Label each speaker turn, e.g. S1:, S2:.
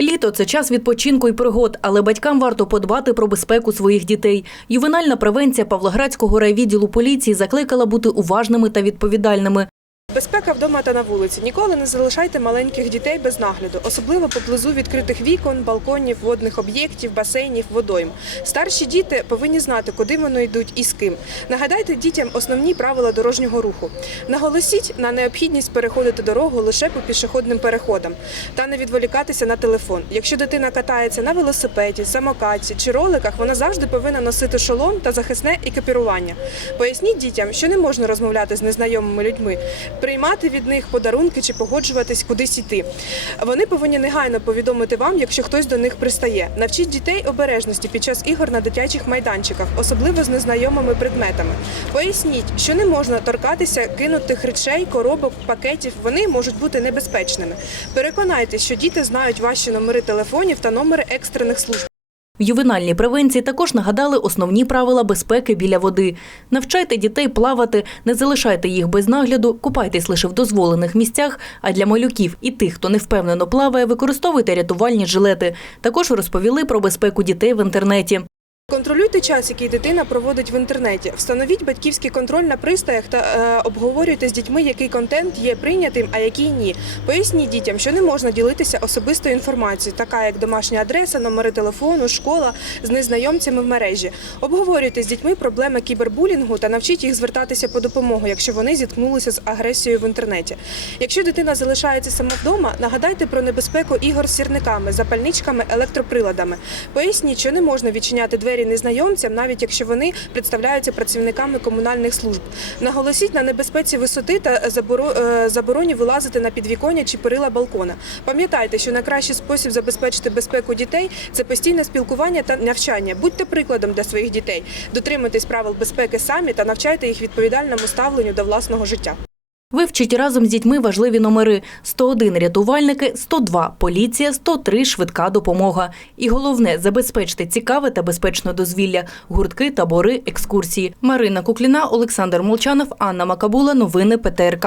S1: Літо це час відпочинку і пригод, але батькам варто подбати про безпеку своїх дітей. Ювенальна превенція Павлоградського райвідділу поліції закликала бути уважними та відповідальними.
S2: Безпека вдома та на вулиці. Ніколи не залишайте маленьких дітей без нагляду, особливо поблизу відкритих вікон, балконів, водних об'єктів, басейнів, водойм. Старші діти повинні знати, куди вони йдуть і з ким. Нагадайте дітям основні правила дорожнього руху. Наголосіть на необхідність переходити дорогу лише по пішохідним переходам та не відволікатися на телефон. Якщо дитина катається на велосипеді, самокаті чи роликах, вона завжди повинна носити шолом та захисне екіпірування. Поясніть дітям, що не можна розмовляти з незнайомими людьми, приймати від них подарунки чи погоджуватись кудись іти. Вони повинні негайно повідомити вам, якщо хтось до них пристає. Навчіть дітей обережності під час ігор на дитячих майданчиках, особливо з незнайомими предметами. Поясніть, що не можна торкатися кинутих речей, коробок, пакетів. Вони можуть бути небезпечними. Переконайтесь, що діти знають ваші номери телефонів та номери екстрених служб.
S1: В ювенальній превенції також нагадали основні правила безпеки біля води. Навчайте дітей плавати, не залишайте їх без нагляду, купайтесь лише в дозволених місцях. А для малюків і тих, хто невпевнено плаває, використовуйте рятувальні жилети. Також розповіли про безпеку дітей в інтернеті.
S2: Контролюйте час, який дитина проводить в інтернеті. Встановіть батьківський контроль на пристроях та е, обговорюйте з дітьми, який контент є прийнятим, а який ні. Поясніть дітям, що не можна ділитися особистою інформацією, така як домашня адреса, номери телефону, школа з незнайомцями в мережі. Обговорюйте з дітьми проблеми кібербулінгу та навчіть їх звертатися по допомогу, якщо вони зіткнулися з агресією в інтернеті. Якщо дитина залишається сама вдома, нагадайте про небезпеку ігор з сірниками, запальничками, електроприладами. Поясніть, що не можна відчиняти двері незнайомцям, навіть якщо вони представляються працівниками комунальних служб. Наголосіть на небезпеці висоти та е, забороні вилазити на підвіконня чи перила балкона. Пам'ятайте, що найкращий спосіб забезпечити безпеку дітей це постійне спілкування та навчання. Будьте прикладом для своїх дітей, дотримуйтесь правил безпеки самі та навчайте їх відповідальному ставленню до власного життя.
S1: Вивчіть разом з дітьми важливі номери: 101 – рятувальники, 102 – поліція, 103 – швидка допомога. І головне – забезпечити цікаве та безпечне дозвілля, гуртки, табори, екскурсії. Марина Кукліна, Олександр Молчанов, Анна Макабула. Новини ПТРК.